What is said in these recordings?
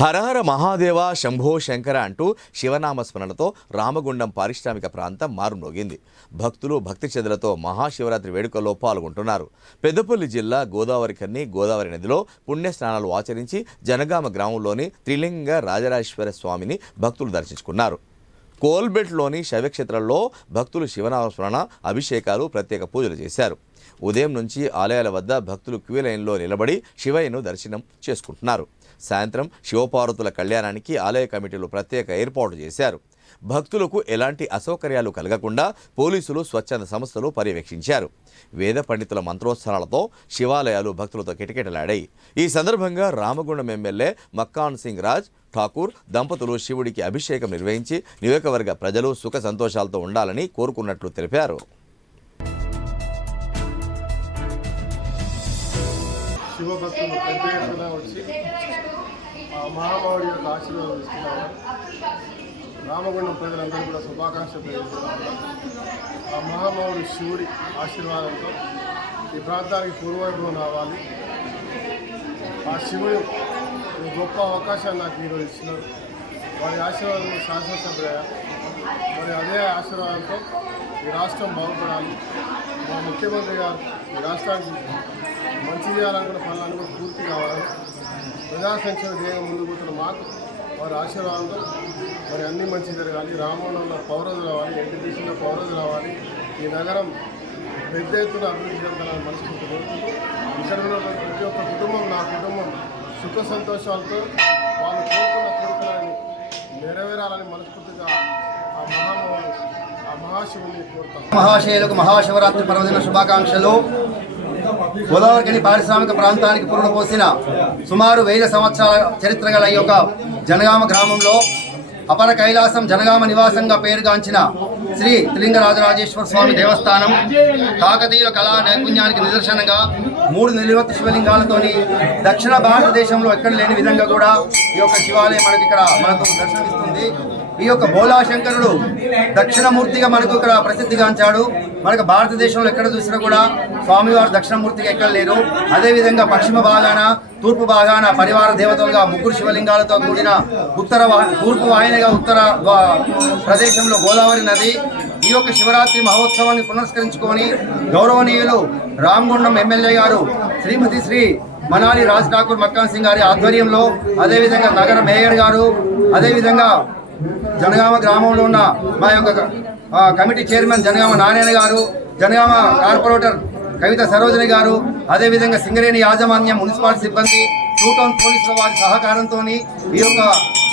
హరహర మహాదేవ శంభో శంకర అంటూ శివనామ స్మరణతో రామగుండం పారిశ్రామిక ప్రాంతం మారుమోగింది భక్తులు భక్తి చెదులతో మహాశివరాత్రి వేడుకల్లో పాల్గొంటున్నారు. పెద్దపల్లి జిల్లా గోదావరి కన్ని గోదావరి నదిలో పుణ్య స్నానాలు ఆచరించి జనగామ గ్రామంలోని త్రిలింగ రాజరాజేశ్వర స్వామిని భక్తులు దర్శించుకున్నారు. కోల్బెట్లోని శైవక్షేత్రంలో భక్తులు శివనామస్మరణ అభిషేకాలు ప్రత్యేక పూజలు చేశారు. ఉదయం నుంచి ఆలయాల వద్ద భక్తులు క్యూ లైన్లో నిలబడి శివయ్యను దర్శనం చేసుకుంటున్నారు. సాయంత్రం శివపార్వతుల కళ్యాణానికి ఆలయ కమిటీలు ప్రత్యేక ఏర్పాటు చేశారు. భక్తులకు ఎలాంటి అసౌకర్యాలు కలగకుండా పోలీసులు స్వచ్ఛంద సంస్థలు పర్యవేక్షించారు. వేద పండితుల మంత్రోత్సవాలతో శివాలయాలు భక్తులతో కిటకిటలాడాయి. ఈ సందర్భంగా రామగుండం ఎమ్మెల్యే మక్కాన్ సింగ్ రాజ్ ఠాకూర్ దంపతులు శివుడికి అభిషేకం నిర్వహించి నియోజకవర్గ ప్రజలు సుఖ సంతోషాలతో ఉండాలని కోరుకున్నట్లు తెలిపారు. శివభక్తులు పెద్ద ఎత్తున వచ్చి ఆ యొక్క ఆశీర్వాదం తీసుకున్నారు రామగుండం ప్రజలందరూ కూడా శుభాకాంక్షలు తెలియజేస్తున్నారు. ఆ మహామావుడి శివుడి ఆశీర్వాదంతో ఈ ప్రాంతానికి పూర్వవైభవం రావాలి. ఆ శివుడు గొప్ప అవకాశాన్ని నాకు ఈరోజు ఇచ్చినారు. వారి ఆశీర్వాదం శాసనసభ్య మరి అదే ఆశీర్వాదంతో ఈ రాష్ట్రం బాగుపడాలి. మా ముఖ్యమంత్రి గారు ఈ రాష్ట్రానికి మంచి చేయాలనుకున్న పనులను కూడా పూర్తి కావాలి. ప్రజా సంక్షేమ ధ్యేయం ముందు కూర్చున్న మాకు వారి ఆశీర్వాదంతో మరి అన్ని మంచి జరగాలి. రామవరంలో పౌరది రావాలి ఎన్టీపీసీలో పౌరది రావాలి. ఈ నగరం పెద్ద ఎత్తున అభివృద్ధి చెందాలని మనసుకుంటూ కోరుకుంటూ ఇక్కడ ఉన్న ప్రతి ఒక్క కుటుంబం నా కుటుంబం సుఖ సంతోషాలతో వాళ్ళు కోరుకున్న కోరికలని నెరవేరాలని మనస్ఫూర్తిగా ఆ మహామోహన్ ఆ మహాశివుని కోరుతాం మహాశయులకు మహాశివరాత్రి పర్వదిన శుభాకాంక్షలు. గోదావరికని పారిశ్రామిక ప్రాంతానికి పురుడు పోసిన సుమారు వేల సంవత్సరాల చరిత్ర గల ఈ యొక్క జనగామ గ్రామంలో అపర కైలాసం జనగామ నివాసంగా పేరుగాంచిన శ్రీ త్రిలింగరాజరాజేశ్వర స్వామి దేవస్థానం కాకతీయుల కళా నైపుణ్యానికి నిదర్శనంగా మూడు నిలువెత్తు శివలింగాలతోని దక్షిణ భారతదేశంలో ఎక్కడ లేని విధంగా కూడా ఈ యొక్క శివాలయం మనకి ఇక్కడ మనకు దర్శనమిస్తుంది. ఈ యొక్క భోలాశంకరుడు దక్షిణమూర్తిగా మనకు ఇక్కడ ప్రసిద్ధిగాంచాడు. మనకు భారతదేశంలో ఎక్కడ చూసినా కూడా స్వామివారు దక్షిణమూర్తిగా ఎక్కడ లేరు. అదేవిధంగా పశ్చిమ భాగాన తూర్పు భాగాన పరివార దేవతలుగా ముగ్గురు శివలింగాలతో కూడిన ఉత్తర తూర్పు వాహినిగా ఉత్తర ప్రదేశంలో గోదావరి నది ఈ యొక్క శివరాత్రి మహోత్సవాన్ని పునస్కరించుకొని గౌరవనీయులు రామగుండం ఎమ్మెల్యే గారు శ్రీమతి శ్రీ మనాలి రాజ్ ఠాకూర్ మక్కాన్ సింగ్ గారి ఆధ్వర్యంలో అదేవిధంగా నగర మేయర్ గారు అదేవిధంగా జనగామ గ్రామంలో ఉన్న మా యొక్క కమిటీ చైర్మన్ జనగామ నారాయణ గారు జనగామ కార్పొరేటర్ కవిత సరోజని గారు అదేవిధంగా సింగరేణి యాజమాన్యం మున్సిపాలిటీ సిబ్బంది టూ టౌన్ పోలీసుల వారి సహకారంతో ఈ యొక్క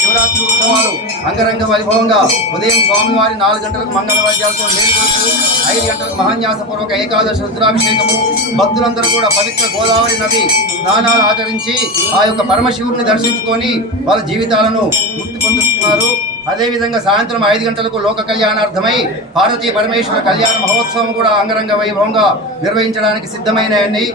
శివరాత్రి ఉత్సవాలు అంగరంగ వైభవంగా ఉదయం స్వామివారి నాలుగు గంటలకు మంగళ వాద్యాలతో మేలుకొలుపు ఐదు గంటలకు మహాన్యాసపూర్వక ఏకాదశి రుద్రాభిషేకము భక్తులందరూ కూడా పవిత్ర గోదావరి నది స్నానాలు ఆచరించి ఆ యొక్క పరమశివుడిని దర్శించుకొని వాళ్ళ జీవితాలను ముక్తి పొందుతున్నారు. అదేవిధంగా సాయంత్రం ఐదు గంటలకు లోక కళ్యాణార్థమై భారతీయ పరమేశ్వర కళ్యాణ మహోత్సవం కూడా అంగరంగ వైభవంగా నిర్వహించడానికి సిద్ధమైనాయండి